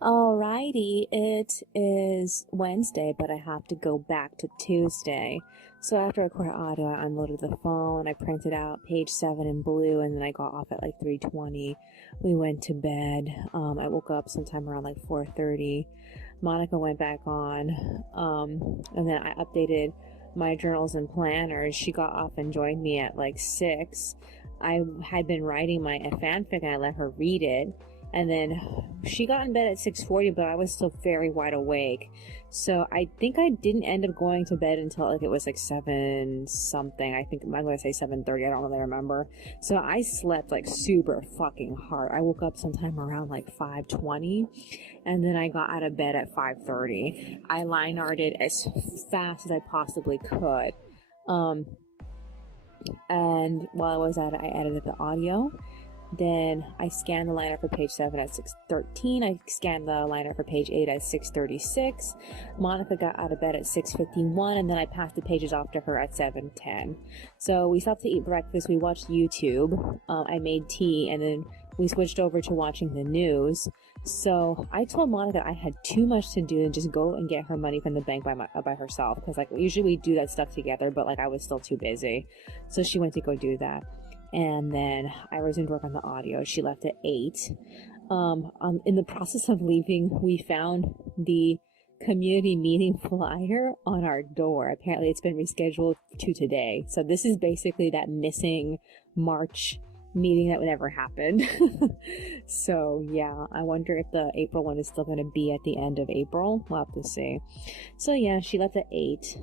Alrighty, it is Wednesday, but I have to go back to Tuesday. So after I recorded audio, I unloaded the phone, I printed out page 7 in blue, and then I got off at like 3:20. We went to bed. I woke up sometime around like 4:30. Monica went back on, and then I updated my journals and planners. She got off and joined me at like 6. I had been writing my fanfic and I let her read it. And then she got in bed at 6:40, but I was still very wide awake. So I think I didn't end up going to bed until like it was like 7 something. I think I'm going to say 7:30. I don't really remember. So I slept like super fucking hard. I woke up sometime around like 5:20, and then I got out of bed at 5:30. I line arted as fast as I possibly could. And while I was at it, I edited the audio. Then I scanned the liner for page 7 at 6:13. I scanned the liner for page 8 at 6:36. Monica got out of bed at 6:51, and then I passed the pages off to her at 7:10. So we stopped to eat breakfast. We watched YouTube. I made tea, and then we switched over to watching the news. So I told Monica I had too much to do and just go and get her money from the bank by herself, because like usually we do that stuff together, but like I was still too busy. So she went to go do that. And then I resumed work on the audio. She left at 8. In the process of leaving, we found the community meeting flyer on our door. Apparently it's been rescheduled to today. So this is basically that missing March meeting that never happened. So yeah, I wonder if the April one is still going to be at the end of April. We'll have to see. So yeah, she left at 8.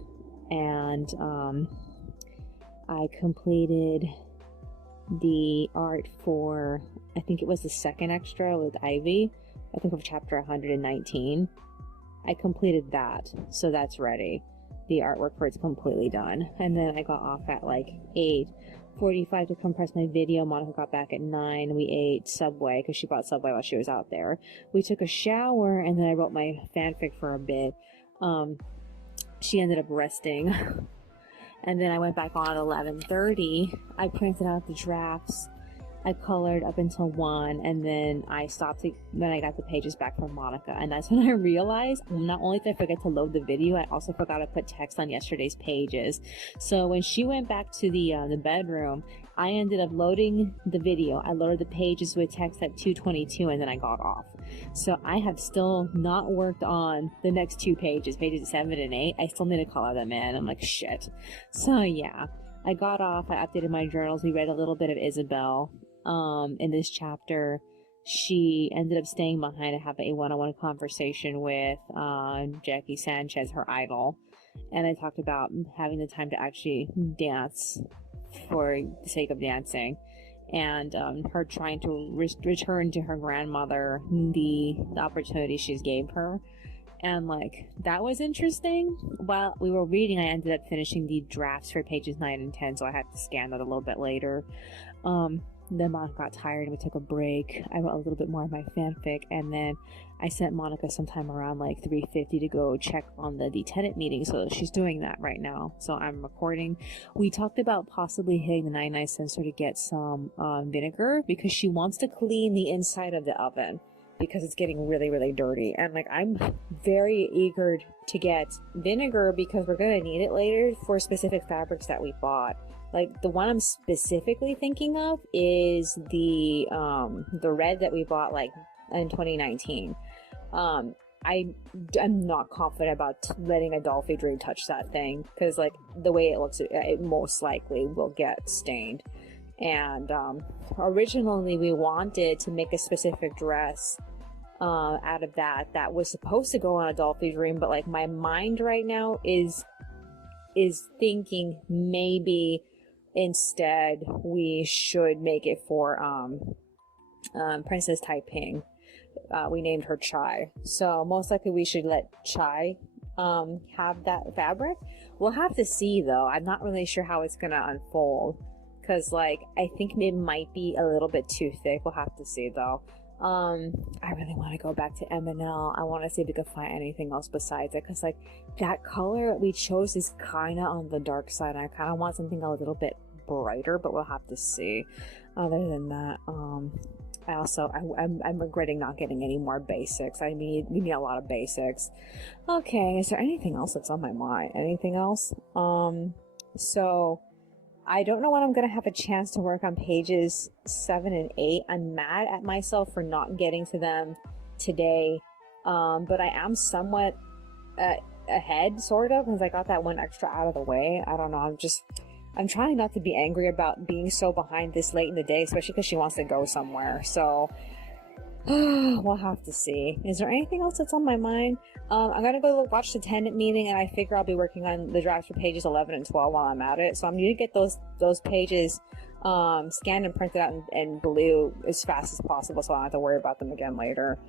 And I completed the art for, I think it was the second extra with Ivy, I think of chapter 119. I completed that, so that's ready. The artwork for it's completely done. And then I got off at like 8:45 to compress my video. Monica got back at 9. We ate Subway because she bought Subway while she was out there. We took a shower, and then I wrote my fanfic for a bit. She ended up resting. And then I went back on at 11:30. I printed out the drafts. I colored up until 1, and then I stopped when I got the pages back from Monica. And that's when I realized not only did I forget to load the video, I also forgot to put text on yesterday's pages. So when she went back to the bedroom, I ended up loading the video. I loaded the pages with text at 2:22, and then I got off. So I have still not worked on the next 2 pages, pages 7 and 8. I still need to color them in. I'm like, shit. So yeah, I got off. I updated my journals. We read a little bit of Isabel. In this chapter, she ended up staying behind to have a one-on-one conversation with Jackie Sanchez, her idol. And I talked about having the time to actually dance for the sake of dancing, and her trying to return to her grandmother the opportunity she's gave her. And like, that was interesting. While we were reading, I ended up finishing the drafts for pages 9 and 10, so I had to scan that a little bit later. Then Monica got tired and we took a break. I wrote a little bit more of my fanfic, and then I sent Monica sometime around like 3:50 to go check on the tenant meeting, so she's doing that right now. So I'm recording. We talked about possibly hitting the 99 cents store to get some vinegar, because she wants to clean the inside of the oven because it's getting really, really dirty. And like, I'm very eager to get vinegar because we're gonna need it later for specific fabrics that we bought. Like, the one I'm specifically thinking of is the red that we bought like in 2019. I'm not confident about letting a Dolphy Dream touch that thing, because like the way it looks, it most likely will get stained. And originally we wanted to make a specific dress out of that was supposed to go on a Dolphy Dream, but like my mind right now is thinking maybe instead we should make it for Princess Taiping. We named her Chai, so most likely we should let Chai have that fabric. We'll have to see though. I'm not really sure how it's gonna unfold, because like I think it might be a little bit too thick. We'll have to see though. I really want to go back to M&L. I want to see if we could find anything else besides it, because like that color we chose is kind of on the dark side. I kind of want something a little bit brighter, but we'll have to see. Other than that, I'm regretting not getting any more basics. We need a lot of basics. Okay, is there anything else that's on my mind? Anything else? So I don't know when I'm gonna have a chance to work on pages 7 and 8. I'm mad at myself for not getting to them today, but I am somewhat ahead, sort of, because I got that one extra out of the way. I don't know. I'm trying not to be angry about being so behind this late in the day, especially because she wants to go somewhere. So we'll have to see. Is there anything else that's on my mind? I'm gonna go watch the tenant meeting, and I figure I'll be working on the drafts for pages 11 and 12 while I'm at it. So I'm going to get those pages scanned and printed out in blue as fast as possible, so I don't have to worry about them again later.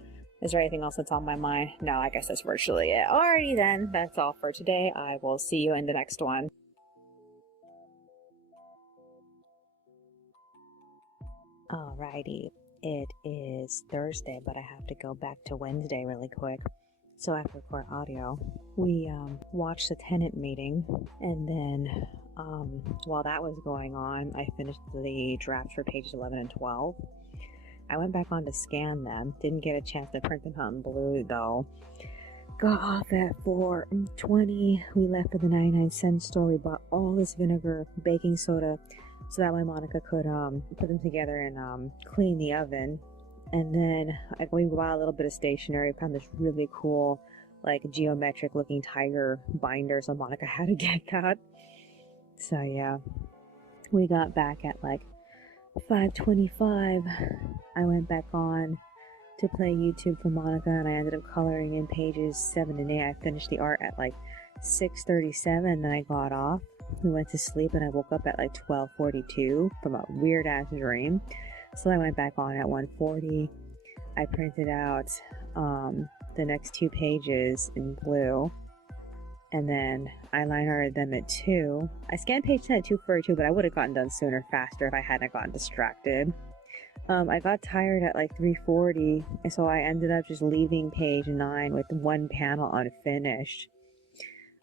Is there anything else that's on my mind? No, I guess that's virtually it. Alrighty then, that's all for today. I will see you in the next one. Alrighty, it is Thursday, but I have to go back to Wednesday really quick. So I have to record audio. We watched the tenant meeting, and then while that was going on, I finished the drafts for pages 11 and 12. I went back on to scan them. Didn't get a chance to print them out in blue though. Got off at 4:20. We left for the 99-cent store. We bought all this vinegar, baking soda, so that way Monica could put them together and clean the oven. And then we bought a little bit of stationery. Found this really cool, like, geometric looking tiger binder, so Monica had to get that. So yeah, we got back at like 5:25. I went back on to play YouTube for Monica, and I ended up coloring in pages 7 and 8. I finished the art at like 6:37, and then I got off. We went to sleep, and I woke up at like 12:42 from a weird ass dream. So I went back on at 1:40. I printed out the next 2 pages in blue, and then I line arted them at 2. I scanned page 10 at 2:42, but I would have gotten done sooner, faster if I hadn't gotten distracted. I got tired at like 3:40, and so I ended up just leaving page 9 with one panel unfinished.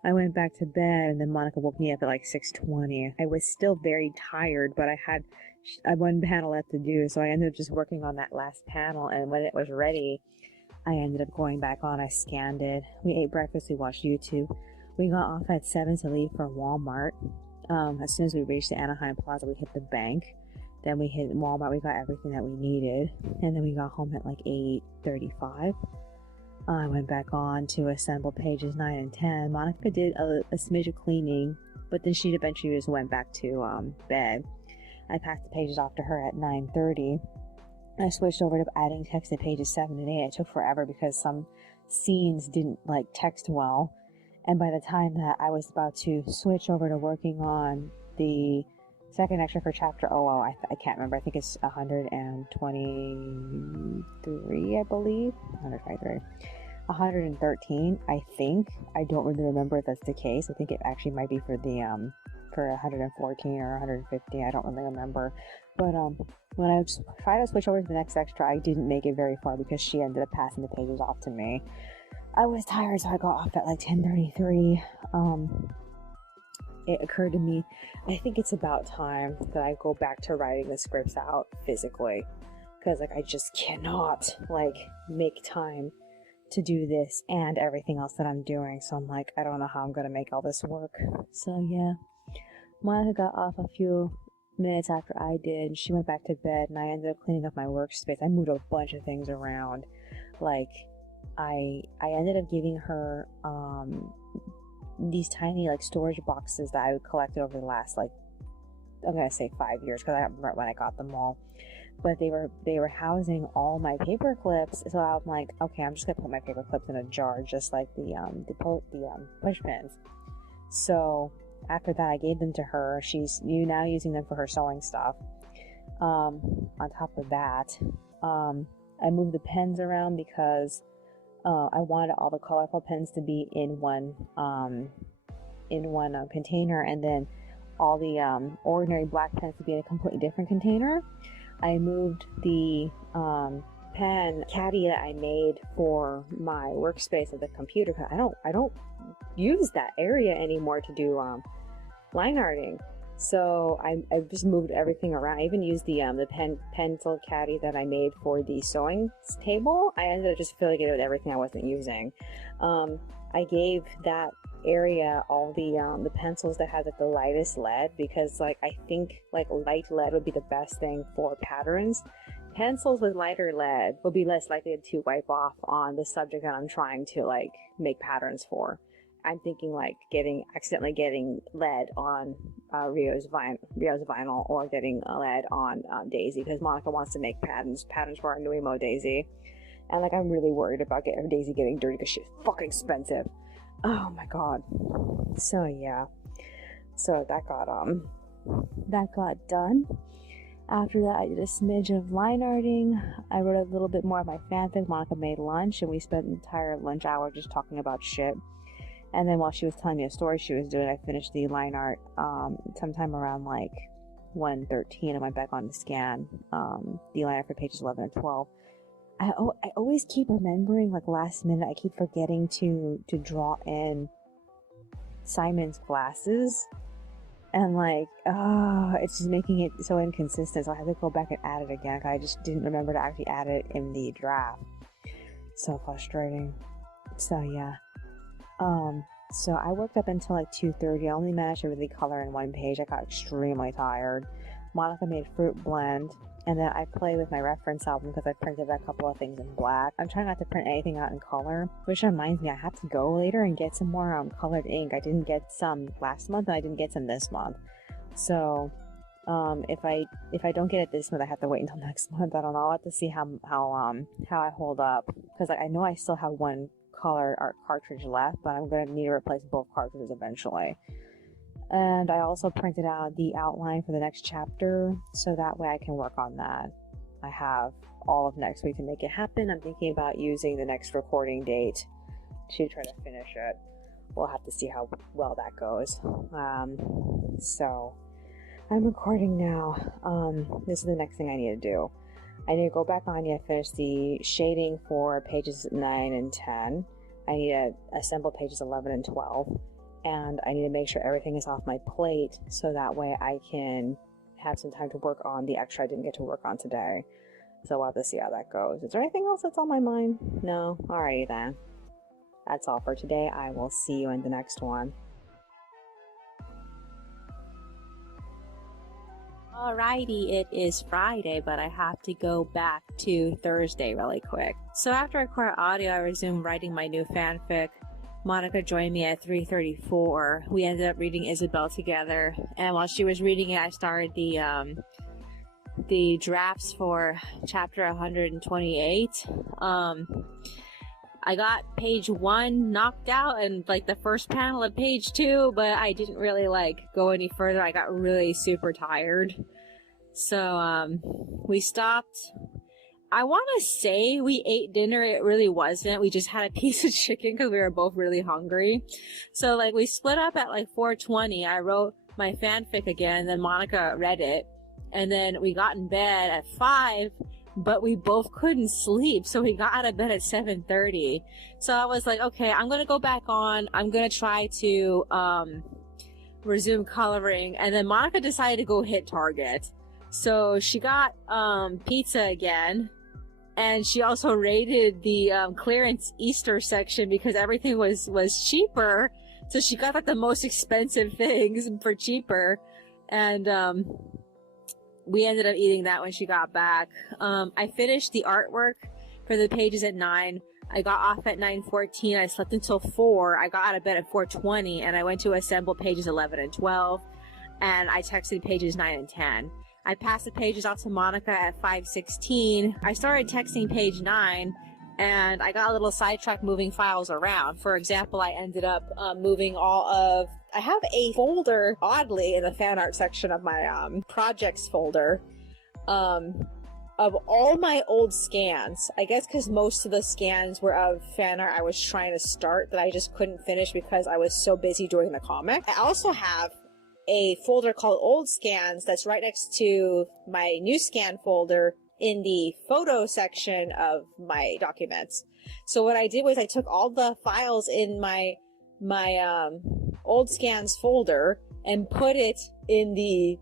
I went back to bed, and then Monica woke me up at like 6:20. I was still very tired, but I had one panel left to do, so I ended up just working on that last panel, and when it was ready, I ended up going back on. I scanned it. We ate breakfast, we watched YouTube. We got off at 7 to leave for Walmart. As soon as we reached the Anaheim Plaza, we hit the bank. Then we hit Walmart, we got everything that we needed, and then we got home at like 8:35. I went back on to assemble pages 9 and 10. Monica did a smidge of cleaning, but then she eventually just went back to bed. I passed the pages off to her at 9:30. I switched over to adding text to pages 7 and 8. It took forever because some scenes didn't like text well. And by the time that I was about to switch over to working on the second extra for chapter I can't remember. I think it's 123, I believe. 123. 113, I think. I don't really remember if that's the case. I think it actually might be for the for 114 or 115. I don't really remember. But when I tried to switch over to the next extra, I didn't make it very far because she ended up passing the pages off to me. I was tired, so I got off at like 10:33. It occurred to me, I think it's about time that I go back to writing the scripts out physically, because like I just cannot like make time to do this and everything else that I'm doing. So I'm like, I don't know how I'm gonna make all this work. So yeah, Monica got off a few minutes after I did. She went back to bed, and I ended up cleaning up my workspace. I moved a bunch of things around. Like I ended up giving her these tiny like storage boxes that I collected over the last, like, I'm gonna say 5 years, because I don't remember when I got them all, but they were housing all my paper clips. So I'm like, okay, I'm just gonna put my paper clips in a jar, just like the push pins. So after that, I gave them to her. She's now using them for her sewing stuff. On top of that, I moved the pens around because I wanted all the colorful pens to be in one container, and then all the ordinary black pens to be in a completely different container. I moved the pen caddy that I made for my workspace at the computer, because I don't use that area anymore to do line arting. So I just moved everything around. I even used the pencil caddy that I made for the sewing table. I ended up just filling it with everything I wasn't using. I gave that area all the pencils that had like the lightest lead, because like I think like light lead would be the best thing for patterns. Pencils with lighter lead will be less likely to wipe off on the subject that I'm trying to like make patterns for. I'm thinking like accidentally getting lead on Rio's vinyl, or getting lead on Daisy, because Monica wants to make patterns for our Amymone Daisy, and like I'm really worried about Daisy getting dirty because she's fucking expensive. Oh my god. So yeah, so that got done. After that, I did a smidge of line arting. I wrote a little bit more of my fanfic. Monica made lunch, and we spent an entire lunch hour just talking about shit. And then while she was telling me a story she was doing, I finished the line art sometime around like 1:13. I went back on to scan the line art for pages 11 and 12. I always keep remembering, like last minute, I keep forgetting to draw in Simon's glasses. And like, it's just making it so inconsistent. So I had to go back and add it again. I just didn't remember to actually add it in the draft. So frustrating. So yeah. So I worked up until like 2:30. I only managed to really color in one page. I got extremely tired. Monica made fruit blend, and then I play with my reference album because I printed a couple of things in black. I'm trying not to print anything out in color, which reminds me I have to go later and get some more colored ink. I didn't get some last month, and I didn't get some this month. So if I don't get it this month, I have to wait until next month. I don't know. I'll have to see how I hold up, because I know I still have one color art cartridge left, but I'm going to need to replace both cartridges eventually. And I also printed out the outline for the next chapter, so that way I can work on that. I have all of next week to make it happen. I'm thinking about using the next recording date to try to finish it. We'll have to see how well that goes. So I'm recording now. This is the next thing I need to do. I need to go back on and finish the shading for pages 9 and 10. I need to assemble pages 11 and 12. And I need to make sure everything is off my plate, so that way I can have some time to work on the extra I didn't get to work on today. So we'll have to see how that goes. Is there anything else that's on my mind? No? Alrighty then. That's all for today. I will see you in the next one. Alrighty, it is Friday, but I have to go back to Thursday really quick. So after I recorded audio, I resumed writing my new fanfic. Monica joined me at 3:34. We ended up reading Isabel together, and while she was reading it, I started the drafts for chapter 128. I got page 1 knocked out and like the first panel of page 2, but I didn't really like go any further. I got really super tired. So we stopped. I want to say we ate dinner. It really wasn't. We just had a piece of chicken because we were both really hungry. So like we split up at like 4:20. I wrote my fanfic again, then Monica read it, and then we got in bed at 5. But we both couldn't sleep, so we got out of bed at 7:30. So I was like, okay, I'm gonna go back on. I'm gonna try to resume coloring. And then Monica decided to go hit Target. So she got pizza again, and she also raided the clearance Easter section because everything was cheaper. So she got like the most expensive things for cheaper, and we ended up eating that when she got back. I finished the artwork for the pages at 9. I got off at 9:14. I slept until 4. I got out of bed at 4:20, and I went to assemble pages 11 and 12, and I texted pages 9 and 10. I passed the pages off to Monica at 5:16. I started texting page 9, and I got a little sidetracked moving files around. For example, I ended up moving all of... I have a folder, oddly, in the fan art section of my projects folder of all my old scans. I guess because most of the scans were of fan art I was trying to start that I just couldn't finish because I was so busy doing the comic. I also have a folder called Old Scans that's right next to my new scan folder in the photo section of my documents. So what I did was I took all the files in my Old Scans folder and put it in the,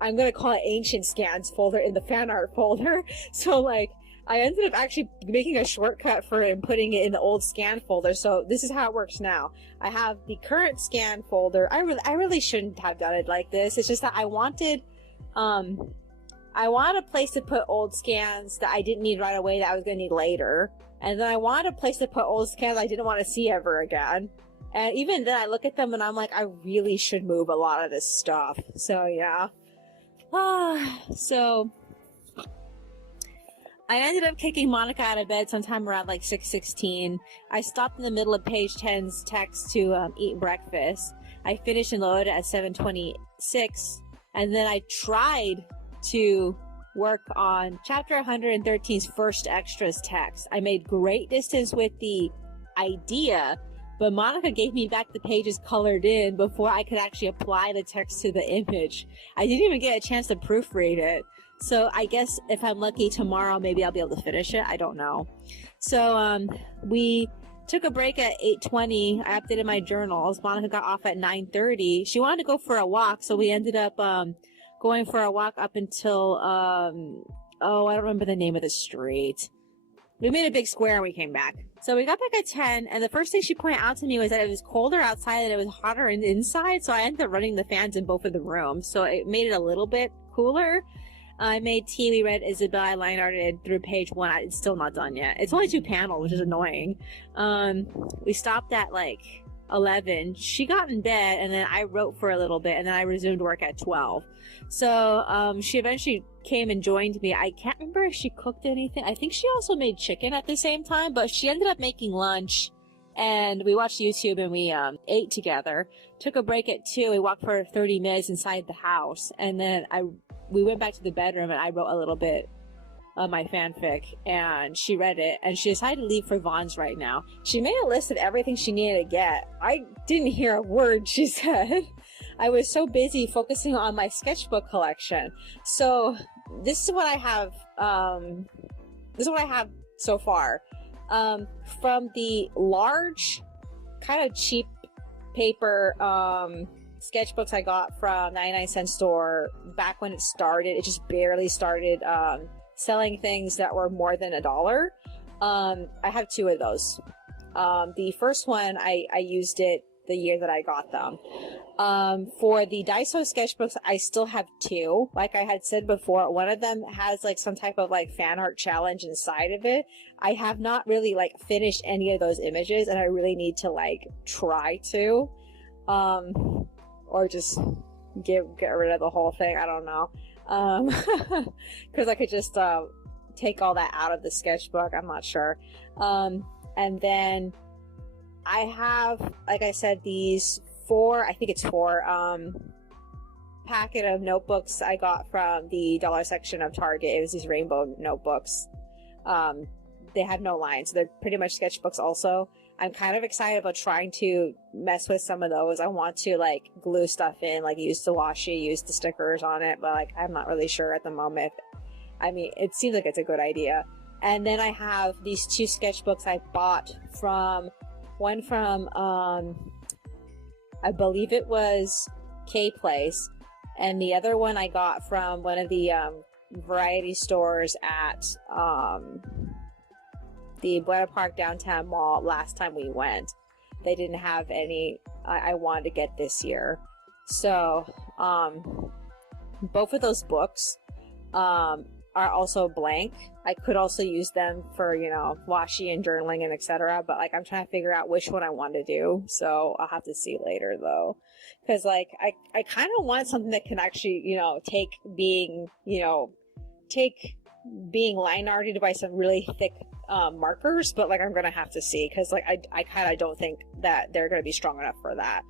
I'm gonna call it ancient scans folder, in the fan art folder. So like, I ended up actually making a shortcut for it and putting it in the old scan folder. So this is how it works now. I have the current scan folder. I really shouldn't have done it like this. It's just that I wanted a place to put old scans that I didn't need right away that I was gonna need later. And then I wanted a place to put old scans I didn't want to see ever again. And even then I look at them and I'm like, I really should move a lot of this stuff. So yeah. So I ended up kicking Monica out of bed sometime around like 6:16. I stopped in the middle of page 10's text to eat breakfast. I finished and loaded at 7:26, and then I tried to work on chapter 113's first extras text. I made great distance with the idea, but Monica gave me back the pages colored in before I could actually apply the text to the image. I didn't even get a chance to proofread it. So I guess if I'm lucky tomorrow, maybe I'll be able to finish it. I don't know. So we took a break at 8:20. I updated my journals. Monica got off at 9:30. She wanted to go for a walk, so we ended up going for a walk up until oh, I don't remember the name of the street. We made a big square and we came back. So we got back at 10, and the first thing she pointed out to me was that it was colder outside and it was hotter inside, so I ended up running the fans in both of the rooms, so it made it a little bit cooler. I made tea, we read Isabel, I line arted through page 1. It's still not done yet. It's only 2 panels, which is annoying. We stopped at like 11. She got in bed, and then I wrote for a little bit, and then I resumed work at 12. So she eventually came and joined me. I can't remember if she cooked anything. I think she also made chicken at the same time, but she ended up making lunch, and we watched YouTube, and we ate together. Took a break at 2. We walked for 30 minutes inside the house, and then we went back to the bedroom, and I wrote a little bit of my fanfic, and she read it, and she decided to leave for Vaughn's right now. She made a list of everything she needed to get. I didn't hear a word she said. I was so busy focusing on my sketchbook collection. So this is what I have. This is what I have so far. From the large, kind of cheap paper sketchbooks I got from 99-cent store back when it started. It just barely started selling things that were more than $1. I have 2 of those. The first one, I used it the year that I got them. For the Daiso sketchbooks, I still have 2. Like I had said before, one of them has like some type of like fan art challenge inside of it. I have not really like finished any of those images, and I really need to like try to, or just get rid of the whole thing. I don't know. Because I could just take all that out of the sketchbook. I'm not sure. And then I have, like I said, these 4, I think it's 4 packet of notebooks I got from the dollar section of Target. It was these rainbow notebooks. They have no lines, so they're pretty much sketchbooks also. I'm kind of excited about trying to mess with some of those. I want to like glue stuff in, like use the washi, use the stickers on it, but like I'm not really sure at the moment. I mean, it seems like it's a good idea. And then I have these 2 sketchbooks I bought from, one from, I believe it was K-Place, and the other one I got from one of the variety stores at the Buena Park downtown mall last time we went. They didn't have any I wanted to get this year. So both of those books are also blank. I could also use them for, you know, washi and journaling and etc. But like I'm trying to figure out which one I want to do. So I'll have to see later though. Because like I kind of want something that can actually, you know, take being line arted by some really thick markers, but like I'm gonna have to see, because like I kind of don't think that they're gonna be strong enough for that.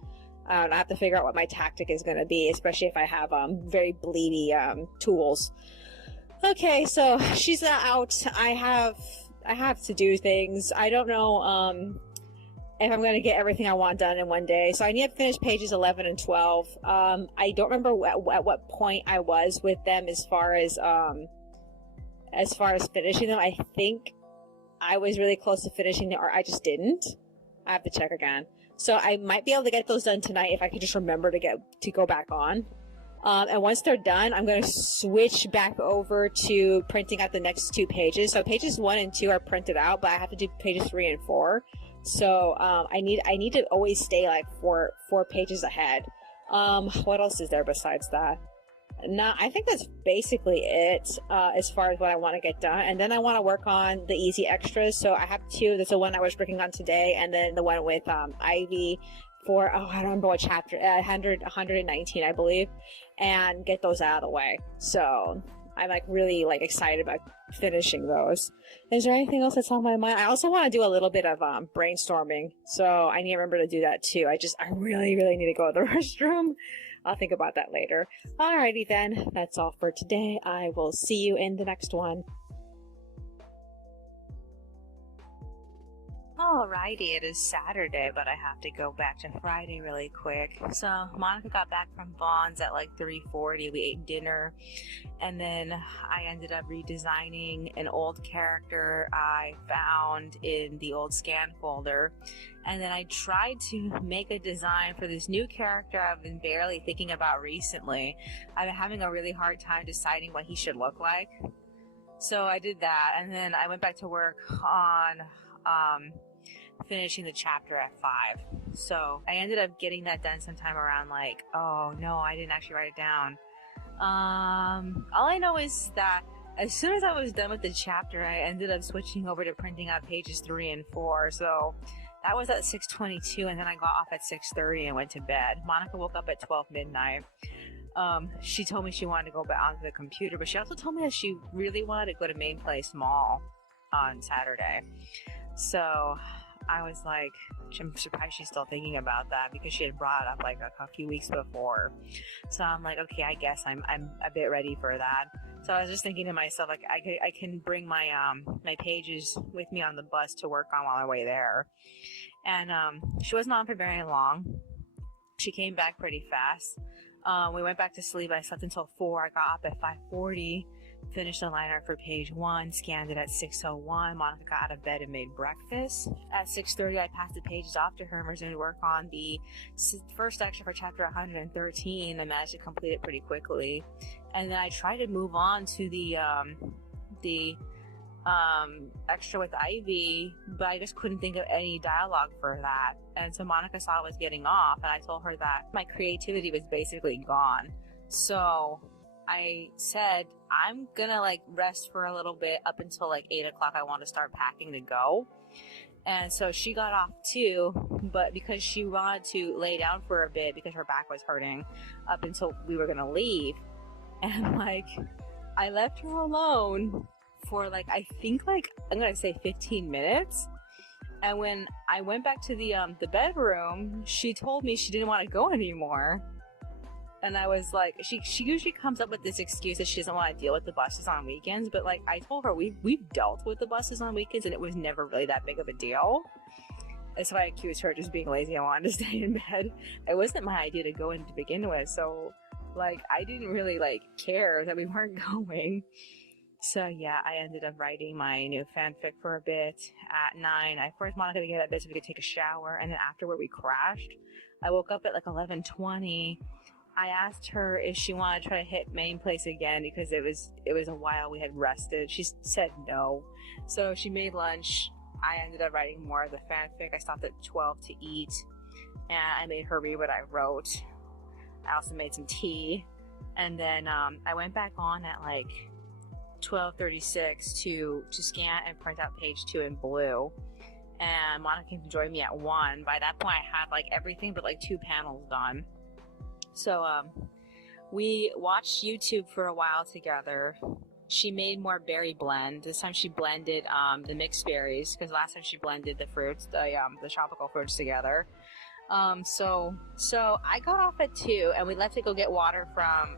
I have to figure out what my tactic is gonna be, especially if I have very bleedy tools. Okay, so she's out. I have to do things. I don't know if I'm gonna get everything I want done in one day, so I need to finish pages 11 and 12. I don't remember at what point I was with them as far as finishing them. I think I was really close to finishing them, or I just didn't. I have to check again. So I might be able to get those done tonight if I can just remember to go back on. And once they're done, I'm going to switch back over to printing out the next 2 pages. So pages 1 and 2 are printed out, but I have to do pages 3 and 4. So I need to always stay like four pages ahead. What else is there besides that? No, I think that's basically it as far as what I want to get done. And then I want to work on the easy extras. So I have 2. There's the one I was working on today, and then the one with Ivy for, I don't remember what chapter, 119, I believe, and get those out of the way. So I'm like really like excited about finishing those. Is there anything else that's on my mind? I also want to do a little bit of brainstorming. So I need to remember to do that too. I really need to go to the restroom. I'll think about that later. Alrighty then, that's all for today. I will see you in the next one. Alrighty, it is Saturday, but I have to go back to Friday really quick. So Monica got back from Vaughn's at like 3:40. We ate dinner, and then I ended up redesigning an old character I found in the old scan folder. And then I tried to make a design for this new character I've been barely thinking about recently. I've been having a really hard time deciding what he should look like. So I did that, and then I went back to work on finishing the chapter at 5. So I ended up getting that done sometime around like, oh no, I didn't actually write it down. All I know is that as soon as I was done with the chapter, I ended up switching over to printing out pages 3 and 4. So that was at 6:22, and then I got off at 6:30 and went to bed. Monica woke up at 12 midnight. She told me she wanted to go back onto the computer, but she also told me that she really wanted to go to Main Place Mall on Saturday. So I was like, I'm surprised she's still thinking about that, because she had brought it up like a few weeks before. So I'm like, okay, I guess I'm a bit ready for that. So I was just thinking to myself, like, I can bring my my pages with me on the bus to work on while I'm way there. And she wasn't on for very long. She came back pretty fast. We went back to sleep. I slept until 4. I got up at 5:40. Finished the line art for page 1, scanned it at 6:01. Monica got out of bed and made breakfast. At 6:30, I passed the pages off to her and resumed to work on the first extra for chapter 113. I managed to complete it pretty quickly. And then I tried to move on to the extra with Ivy, but I just couldn't think of any dialogue for that. And so Monica saw I was getting off, and I told her that my creativity was basically gone. So I said, I'm gonna like rest for a little bit up until like 8 o'clock. I want to start packing to go. And so she got off too, but because she wanted to lay down for a bit because her back was hurting up until we were gonna leave. And like, I left her alone for like, I think like, I'm gonna say 15 minutes. And when I went back to the bedroom, she told me she didn't want to go anymore. And I was like, she usually comes up with this excuse that she doesn't want to deal with the buses on weekends. But like, I told her we've dealt with the buses on weekends, and it was never really that big of a deal. And so I accused her of just being lazy and wanted to stay in bed. It wasn't my idea to go in to begin with. So like, I didn't really like care that we weren't going. So yeah, I ended up writing my new fanfic for a bit at 9. I forced Monica to get out of bed so we could take a shower, and then afterward we crashed. I woke up at like 11:20. I asked her if she wanted to try to hit Main Place again because it was a while we had rested. She said no. So she made lunch. I ended up writing more of the fanfic. I stopped at 12 to eat, and I made her read what I wrote. I also made some tea, and then I went back on at like 12:36 to scan and print out page 2 in blue. And Monica came to join me at 1. By that point, I had like everything but like 2 panels done. So we watched YouTube for a while together. She made more berry blend. This time she blended the mixed berries, because last time she blended the fruits, the tropical fruits together. So I got off at 2, and we left to go get water from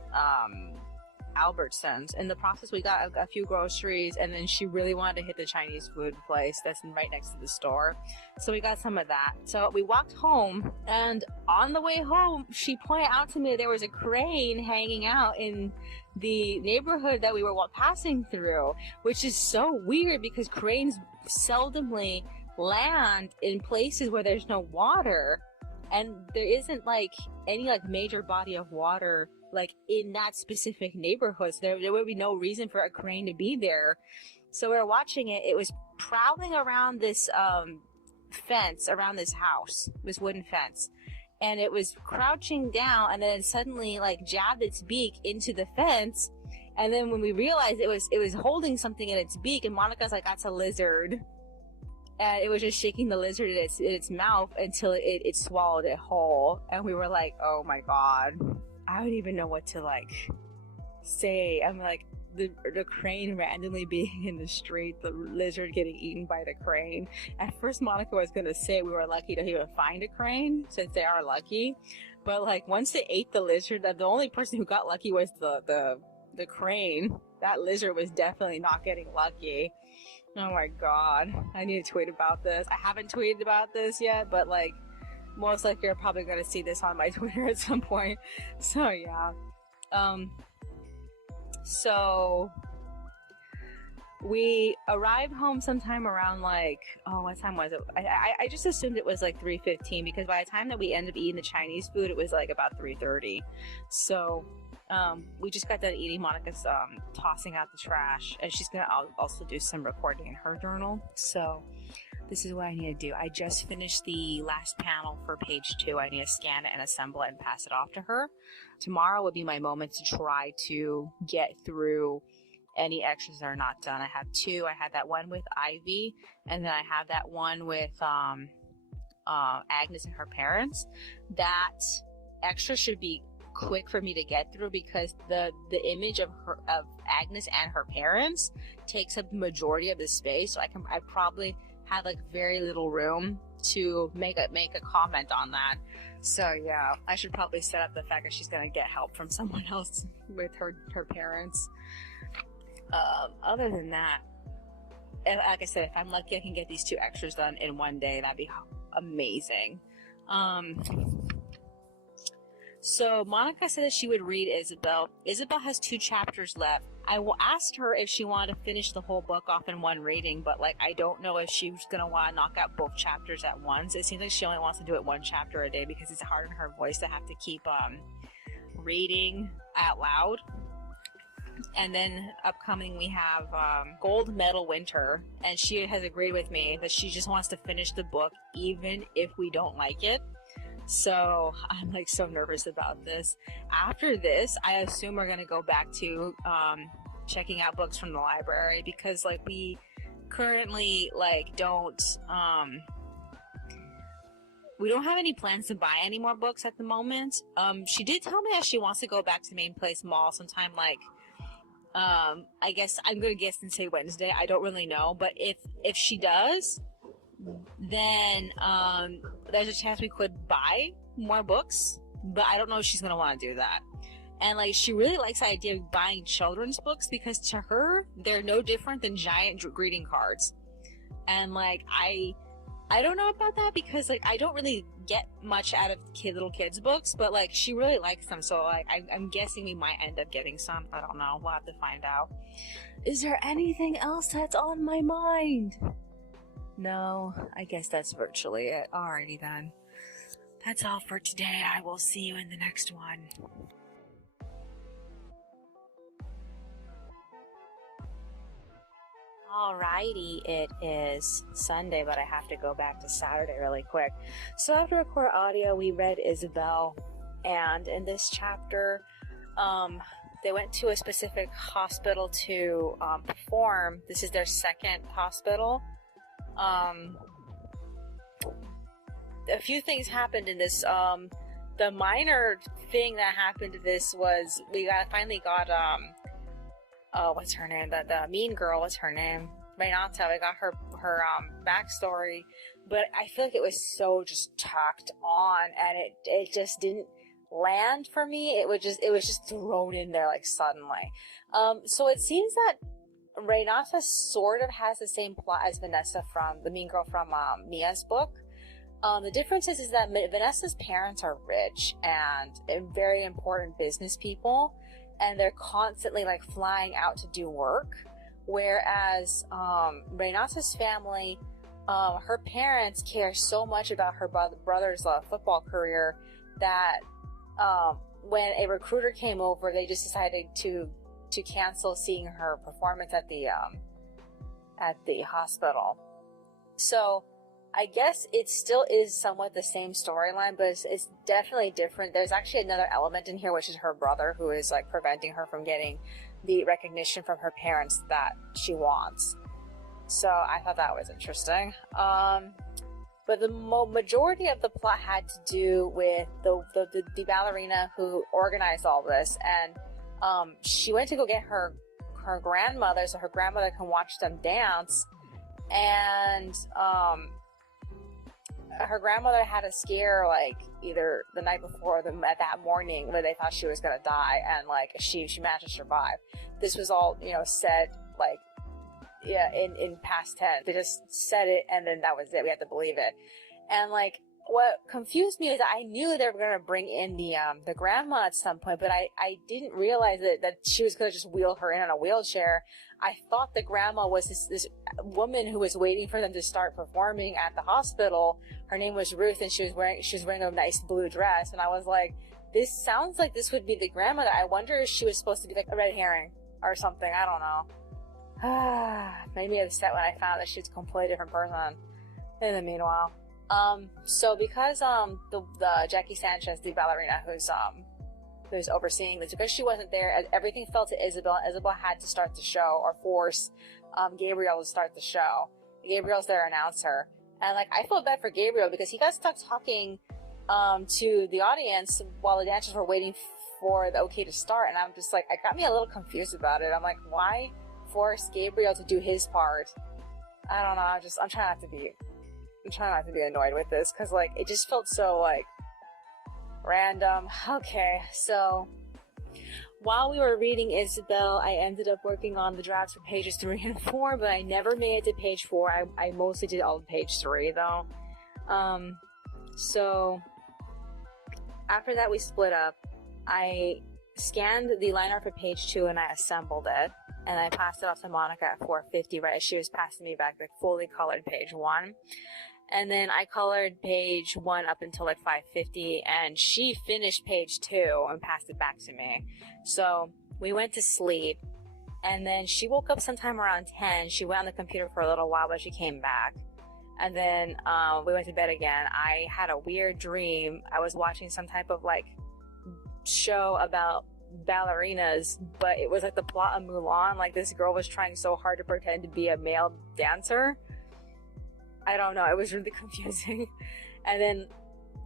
Albertsons. In the process, we got a few groceries, and then she really wanted to hit the Chinese food place that's right next to the store. So we got some of that. So we walked home, and on the way home, she pointed out to me there was a crane hanging out in the neighborhood that we were passing through, which is so weird because cranes seldomly land in places where there's no water, and there isn't like any like major body of water like in that specific neighborhood. So there would be no reason for a crane to be there. So we were watching it. It was prowling around this fence around this house, this wooden fence, and it was crouching down, and then suddenly like jabbed its beak into the fence. And then when we realized it was holding something in its beak, and Monica's like, "That's a lizard," and it was just shaking the lizard in its mouth until it swallowed it whole. And we were like, "Oh my god, I don't even know what to like say." I'm like, the crane randomly being in the street, the lizard getting eaten by the crane. At first, Monica was gonna say we were lucky to even find a crane, since they are lucky. But like once they ate the lizard, the only person who got lucky was the crane. That lizard was definitely not getting lucky. Oh my god, I need to tweet about this. I haven't tweeted about this yet, but like most likely you're probably gonna see this on my Twitter at some point. So yeah. So we arrived home sometime around like, oh, what time was it? I just assumed it was like 3:15, because by the time that we ended up eating the Chinese food, it was like about 3:30. So we just got done eating. Monica's tossing out the trash, and she's gonna also do some recording in her journal. So this is what I need to do. I just finished the last panel for page 2. I need to scan it and assemble it and pass it off to her. Tomorrow would be my moment to try to get through any extras that are not done. I have 2. I had that one with Ivy, and then I have that one with Agnes and her parents. That extra should be quick for me to get through, because the image of Agnes and her parents takes up the majority of the space. So I probably have like very little room to make a comment on that. So yeah, I should probably set up the fact that she's gonna get help from someone else with her parents. Other than that, and like I said, if I'm lucky I can get these 2 extras done in one day, that'd be amazing. So Monica said that she would read Isabel. Isabel has 2 chapters left. I asked her if she wanted to finish the whole book off in one reading, but like I don't know if she was gonna want to knock out both chapters at once. It seems like she only wants to do it 1 chapter a day, because it's hard on her voice to have to keep reading out loud. And then upcoming we have Gold Medal Winter, and she has agreed with me that she just wants to finish the book even if we don't like it. So I'm like so nervous about this. After this, I assume we're gonna go back to checking out books from the library, because like we currently like don't have any plans to buy any more books at the moment. She did tell me that she wants to go back to Main Place Mall sometime like I guess I'm gonna guess and say Wednesday. I don't really know, but if she does, then there's a chance we could buy more books, but I don't know if she's gonna want to do that. And like she really likes the idea of buying children's books, because to her they're no different than giant greeting cards. And like I don't know about that, because like I don't really get much out of little kids books, but like she really likes them, so like I'm guessing we might end up getting some. I don't know, we'll have to find out. Is there anything else that's on my mind? No, I guess that's virtually it. Alrighty then. That's all for today. I will see you in the next one. Alrighty, it is Sunday, but I have to go back to Saturday really quick. So after record audio, we read Isabel, and in this chapter, they went to a specific hospital to perform. This is their second hospital. A few things happened in this. The minor thing that happened to this was we finally got what's her name? The mean girl. What's her name? Renata. We got her backstory, but I feel like it was so just tacked on, and it just didn't land for me. It was just thrown in there like suddenly. So it seems that Renata sort of has the same plot as Vanessa from the mean girl from Mia's book. The difference is that Vanessa's parents are rich and very important business people, and they're constantly like flying out to do work, whereas Renata's family her parents care so much about her brother's football career that when a recruiter came over, they just decided to cancel seeing her performance at the hospital. So I guess it still is somewhat the same storyline, but it's definitely different. There's actually another element in here, which is her brother, who is like preventing her from getting the recognition from her parents that she wants. So I thought that was interesting. But the majority of the plot had to do with the ballerina who organized all this, and she went to go get her grandmother so her grandmother can watch them dance, and her grandmother had a scare like either the night before or that morning where they thought she was gonna die, and like she managed to survive. This was all, you know, said like, yeah, in past tense. They just said it and then that was it. We had to believe it. And like what confused me is that I knew they were gonna bring in the grandma at some point, but I didn't realize that she was gonna just wheel her in on a wheelchair. I thought the grandma was this woman who was waiting for them to start performing at the hospital. Her name was Ruth, and she was wearing a nice blue dress, and I was like, this sounds like this would be the grandmother. I wonder if she was supposed to be like a red herring or something. I don't know. Made me upset when I found that she's a completely different person in the meanwhile. So because the Jackie Sanchez, the ballerina who's overseeing this, because she wasn't there, everything fell to Isabel. Isabel had to start the show, or force Gabriel to start the show. Gabriel's their announcer, and like I felt bad for Gabriel because he got stuck talking to the audience while the dancers were waiting for the okay to start, and I'm just like, it got me a little confused about it. I'm like, why force Gabriel to do his part? I don't know. I'm trying not to be annoyed with this, because like it just felt so like random. Okay, so while we were reading Isabel, I ended up working on the drafts for pages 3 and 4, but I never made it to page 4. I mostly did all of page 3 though. So after that we split up. I scanned the line art for page 2 and I assembled it, and I passed it off to Monica at 4:50, right as she was passing me back the fully colored page 1. And then I colored page 1 up until like 5:50, and she finished page 2 and passed it back to me. So we went to sleep, and then she woke up sometime around 10. She went on the computer for a little while, but she came back. And then we went to bed again. I had a weird dream. I was watching some type of like show about ballerinas, but it was like the plot of Mulan. Like this girl was trying so hard to pretend to be a male dancer. I don't know, it was really confusing. And then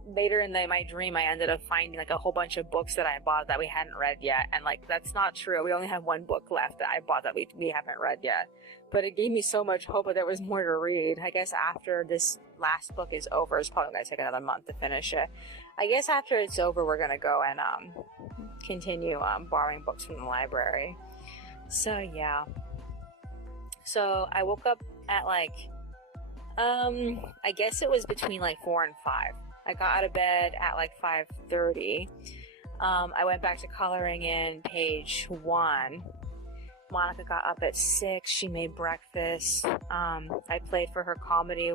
later in my dream, I ended up finding like a whole bunch of books that I bought that we hadn't read yet, and like that's not true. We only have one book left that I bought that we haven't read yet, but it gave me so much hope that there was more to read. I guess after this last book is over, it's probably gonna take another month to finish it. I guess after it's over, we're gonna go and continue borrowing books from the library. So yeah, so I woke up at like I guess it was between like 4 and 5. I got out of bed at like 5:30. I went back to coloring in page 1. Monica got up at 6. She made breakfast. I played for her comedy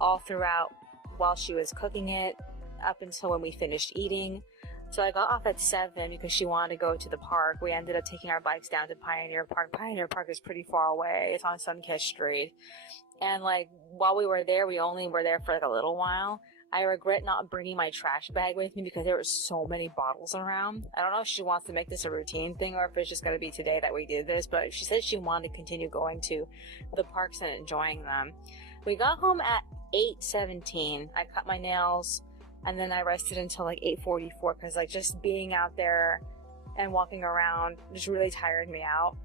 all throughout while she was cooking it, up until when we finished eating. So I got off at 7 because she wanted to go to the park. We ended up taking our bikes down to Pioneer Park. Pioneer Park is pretty far away. It's on Sunkist Street. And like while we were there, we only were there for like a little while. I regret not bringing my trash bag with me because there were so many bottles around. I don't know if she wants to make this a routine thing or if it's just going to be today that we did this, but she said she wanted to continue going to the parks and enjoying them. We got home at 8:17. I cut my nails and then I rested until like 8:44 because like just being out there and walking around just really tired me out.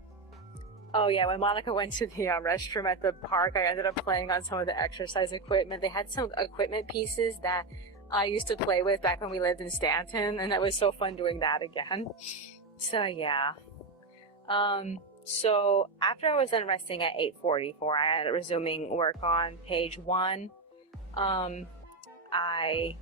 Oh yeah, when Monica went to the restroom at the park, I ended up playing on some of the exercise equipment. They had some equipment pieces that I used to play with back when we lived in Stanton, and it was so fun doing that again. So yeah. So after I was done resting at 8:44, I ended up resuming work on page 1. I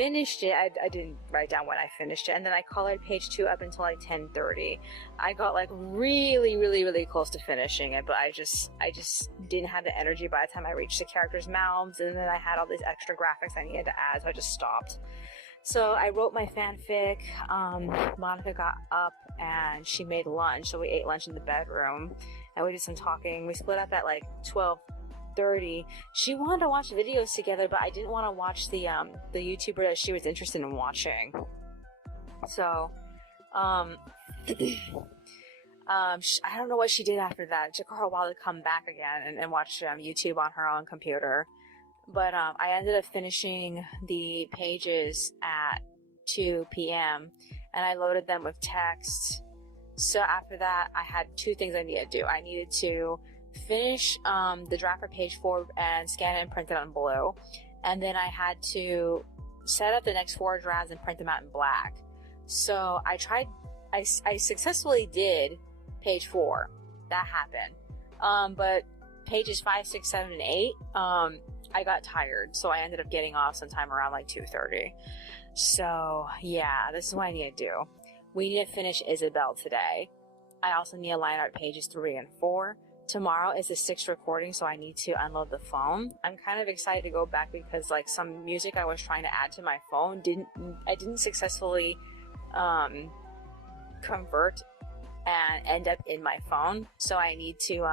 finished it. I didn't write down when I finished it, and then I colored page 2 up until like 10:30. I got like really close to finishing it, but I just didn't have the energy by the time I reached the characters' mouths, and then I had all these extra graphics I needed to add, so I just stopped. So I wrote my fanfic. Monica got up and she made lunch, so we ate lunch in the bedroom, and we did some talking. We split up at like 12:30. She wanted to watch videos together, but I didn't want to watch the YouTuber that she was interested in watching. So, I don't know what she did after that. It took her a while to come back again and watch YouTube on her own computer. But I ended up finishing the pages at 2 p.m. and I loaded them with text. So after that, I had 2 things I needed to do. I needed to finish the draft for page 4 and scan it and print it on blue. And then I had to set up the next 4 drafts and print them out in black. So I successfully did page 4. That happened. But pages 5, 6, 7, and 8, I got tired, so I ended up getting off sometime around like 2:30. So yeah, this is what I need to do. We need to finish Isabel today. I also need to line out pages 3 and 4. Tomorrow is the 6th recording, so I need to unload the phone. I'm kind of excited to go back because like some music I was trying to add to my phone I didn't successfully convert and end up in my phone, so I need to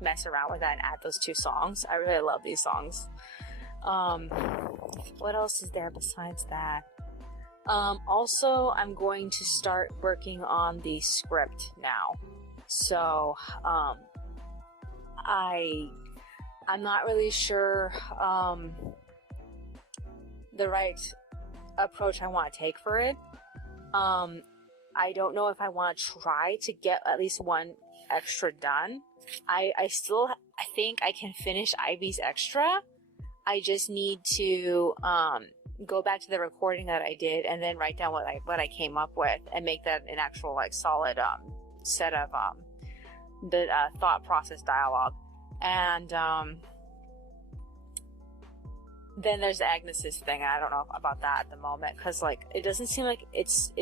mess around with that and add those 2 songs. I really love these songs. What else is there besides that? Also, I'm going to start working on the script now. So, I'm not really sure the right approach I want to take for it. I don't know if I want to try to get at least 1 extra done. I think I can finish Ivy's extra. I just need to go back to the recording that I did and then write down what I came up with and make that an actual like solid set of the thought process dialogue. And then there's Agnes's thing. I don't know about that at the moment because like it doesn't seem like it's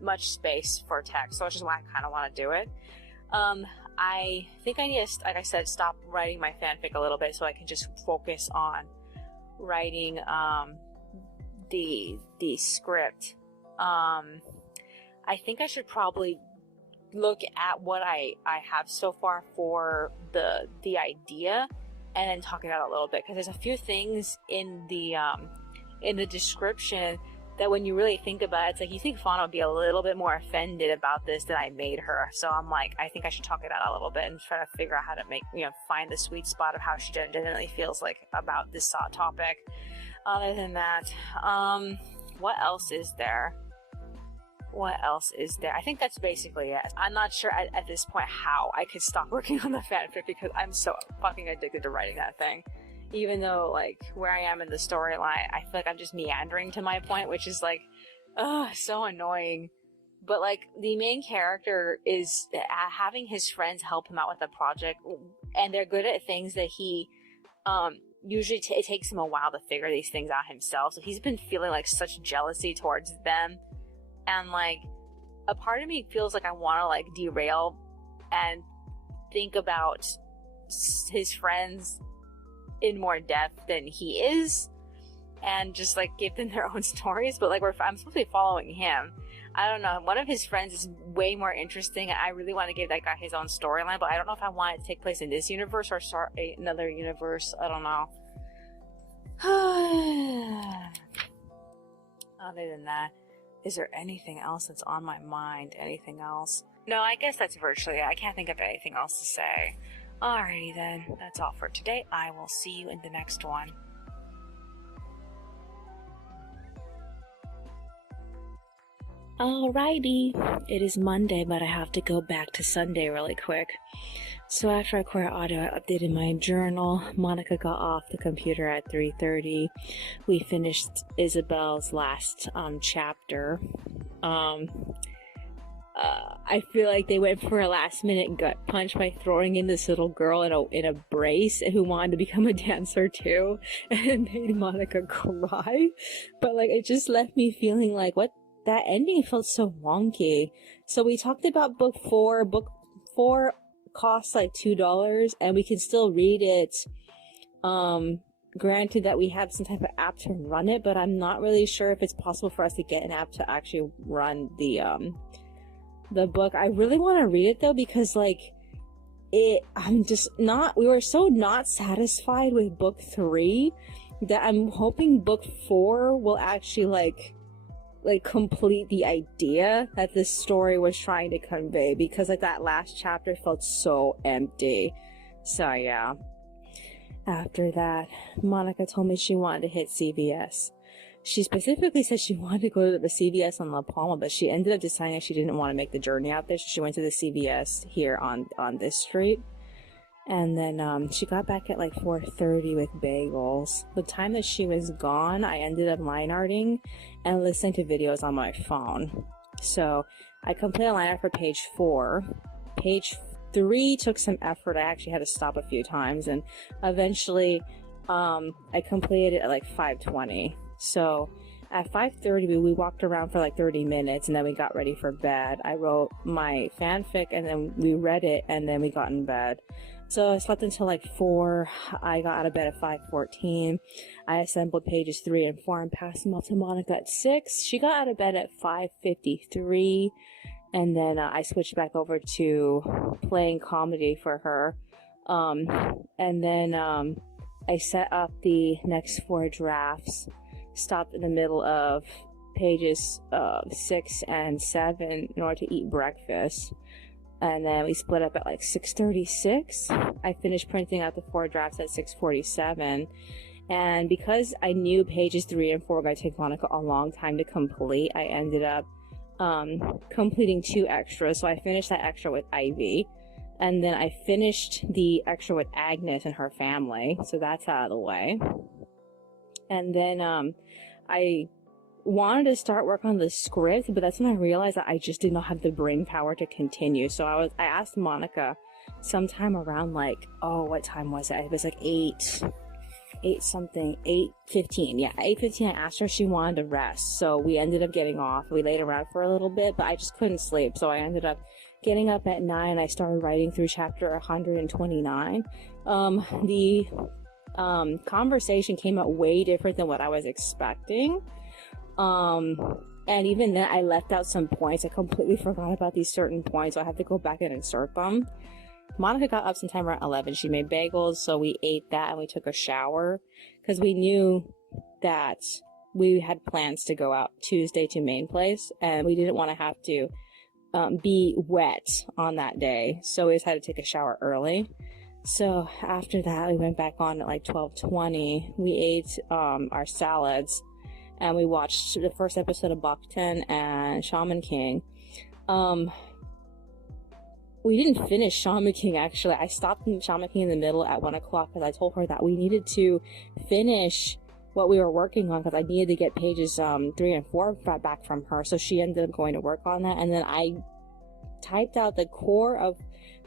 much space for text, so which is why I kind of want to do it. I think I need to, like I said, stop writing my fanfic a little bit so I can just focus on writing the script. I think I should probably look at what I have so far for the idea and then talk it out a little bit, because there's a few things in the description that when you really think about it, it's like you think Fauna would be a little bit more offended about this than I made her. So I'm like, I think I should talk it out a little bit and try to figure out how to make, find the sweet spot of how she genuinely feels like about this topic. Other than that, what else is there? I think that's basically it. I'm not sure at this point how I could stop working on the fanfic because I'm so fucking addicted to writing that thing. Even though, like, where I am in the storyline, I feel like I'm just meandering to my point, which is, like, so annoying. But, like, the main character is having his friends help him out with the project, and they're good at things that he, usually it takes him a while to figure these things out himself. So he's been feeling, like, such jealousy towards them. And, like, a part of me feels like I want to, like, derail and think about his friends in more depth than he is and just like give them their own stories, but like I'm supposed to be following him. I don't know, one of his friends is way more interesting. I really want to give that guy his own storyline, but I don't know if I want it to take place in this universe or start another universe. I don't know. Other than that, is there anything else that's on my mind? Anything else? No, I guess that's virtually it. I can't think of anything else to say. Alrighty then, that's all for today. I will see you in the next one. Alrighty, it is Monday, but I have to go back to Sunday really quick. So after I recorded audio, I updated my journal. Monica got off the computer at 3:30. We finished Isabel's last chapter. I feel like they went for a last minute gut punch by throwing in this little girl in a brace who wanted to become a dancer too, and it made Monica cry. But like, it just left me feeling like, what, that ending felt so wonky. So we talked about book 4. Book 4 costs like $2, and we can still read it. Granted that we have some type of app to run it, but I'm not really sure if it's possible for us to get an app to actually run the book. I really want to read it though, because like I'm just not, we were so not satisfied with book 3 that I'm hoping book 4 will actually like complete the idea that this story was trying to convey, because like that last chapter felt so empty. So yeah. After that, Monica told me she wanted to hit CVS. She specifically said she wanted to go to the CVS on La Palma, but she ended up deciding that she didn't want to make the journey out there, so she went to the CVS here on this street. And then she got back at like 4:30 with bagels. The time that she was gone, I ended up line arting and listening to videos on my phone. So I completed a line art for page 4. Page 3 took some effort. I actually had to stop a few times, and eventually I completed it at like 5:20. So at 5:30 we walked around for like 30 minutes, and then we got ready for bed. I wrote my fanfic, and then we read it, and then we got in bed. So I slept until like 4. I got out of bed at 5:14. I assembled pages 3 and 4 and passed them off to Monica at 6. She got out of bed at 5:53. And then I switched back over to playing comedy for her. And then I set up the next 4 drafts, stopped in the middle of pages 6 and 7 in order to eat breakfast. And then we split up at like 6:36. I finished printing out the 4 drafts at 6:47. And because I knew pages 3 and 4 were going to take Monica a long time to complete, I ended up completing 2 extras. So I finished that extra with Ivy, and then I finished the extra with Agnes and her family, so that's out of the way. And then I wanted to start work on the script, but that's when I realized that I just did not have the brain power to continue. So I asked Monica sometime around like, oh, what time was it? It was like 8:15. Yeah, 8:15. I asked her if she wanted to rest, so we ended up getting off. We laid around for a little bit, but I just couldn't sleep, so I ended up getting up at 9. I started writing through chapter 129. The conversation came out way different than what I was expecting. And even then, I left out some points. I completely forgot about these certain points, so I have to go back and insert them. Monica got up sometime around 11. She made bagels, so we ate that and we took a shower, because we knew that we had plans to go out Tuesday to Main Place, and we didn't want to have to be wet on that day, so we decided to take a shower early. So after that, we went back on at like 12:20. We ate our salads, and we watched the first episode of Bakuten and Shaman King. We didn't finish Shaman King, actually. I stopped Shaman King in the middle at 1 o'clock because I told her that we needed to finish what we were working on, because I needed to get pages 3 and 4 back from her. So she ended up going to work on that, and then I typed out the core of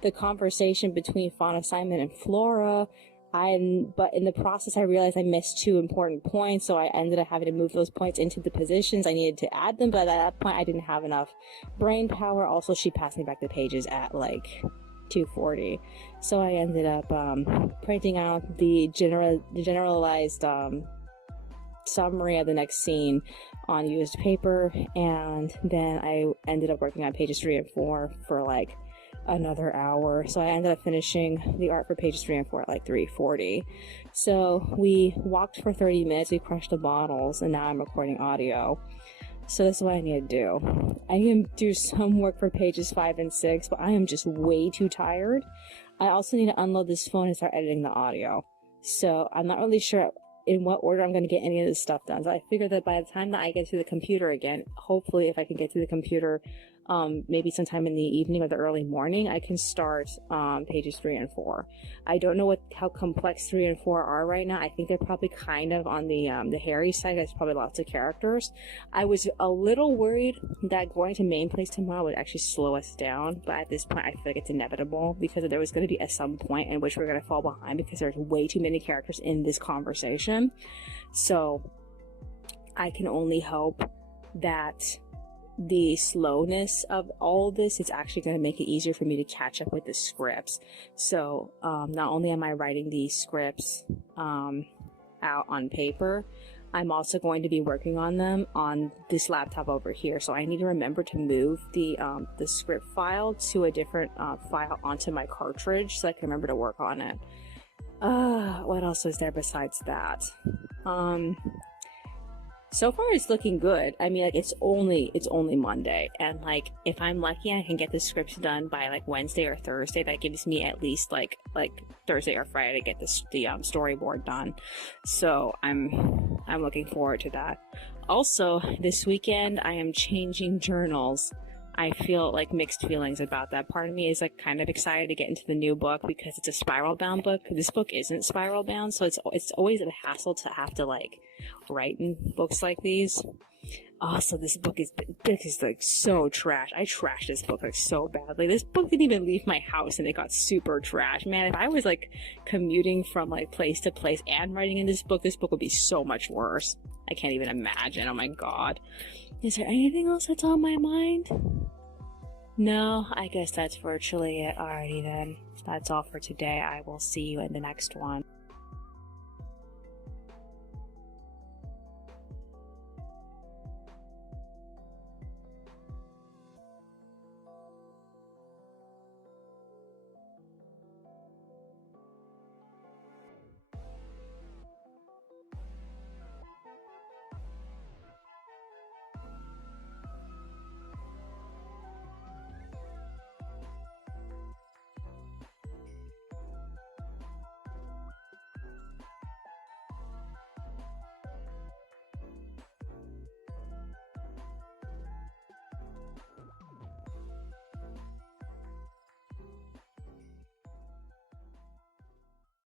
the conversation between Fauna, Simon, and Flora. But in the process, I realized I missed 2 important points, so I ended up having to move those points into the positions I needed to add them, but at that point, I didn't have enough brain power. Also, she passed me back the pages at like 2:40, so I ended up printing out the generalized summary of the next scene on used paper, and then I ended up working on pages 3 and 4 for like another hour. So I ended up finishing the art for pages 3 and 4 at like 3:40. So we walked for 30 minutes, we crushed the bottles, and now I'm recording audio. So that's what I need to do. I can do some work for pages 5 and 6, but I am just way too tired. I also need to unload this phone and start editing the audio. So I'm not really sure in what order I'm going to get any of this stuff done. So I figured that by the time that I get to the computer again, hopefully if I can get to the computer maybe sometime in the evening or the early morning, I can start pages 3 and 4. I don't know how complex 3 and 4 are right now. I think they're probably kind of on the hairy side. There's probably lots of characters. I was a little worried that going to main place tomorrow would actually slow us down, but at this point I feel like it's inevitable, because there was going to be at some point in which we're going to fall behind because there's way too many characters in this conversation. So I can only hope that the slowness of all this is actually going to make it easier for me to catch up with the scripts. So not only am I writing these scripts out on paper, I'm also going to be working on them on this laptop over here. So I need to remember to move the script file to a different file onto my cartridge so I can remember to work on it. What else is there besides that? So far it's looking good. I mean, like, it's only Monday, and like, if I'm lucky, I can get the scripts done by like Wednesday or Thursday. That gives me at least like Thursday or Friday to get the storyboard done. So I'm looking forward to that. Also, this weekend I am changing journals. I feel like mixed feelings about that. Part of me is like kind of excited to get into the new book because it's a spiral bound book. This book isn't spiral bound, so it's always a hassle to have to like write in books like these. Also, this book is like so trash. I trashed this book like so badly. This book didn't even leave my house and it got super trash. Man, if I was like commuting from like place to place and writing in this book would be so much worse. I can't even imagine. Oh my god. Is there anything else that's on my mind? No, I guess that's virtually it. Alrighty then. That's all for today. I will see you in the next one.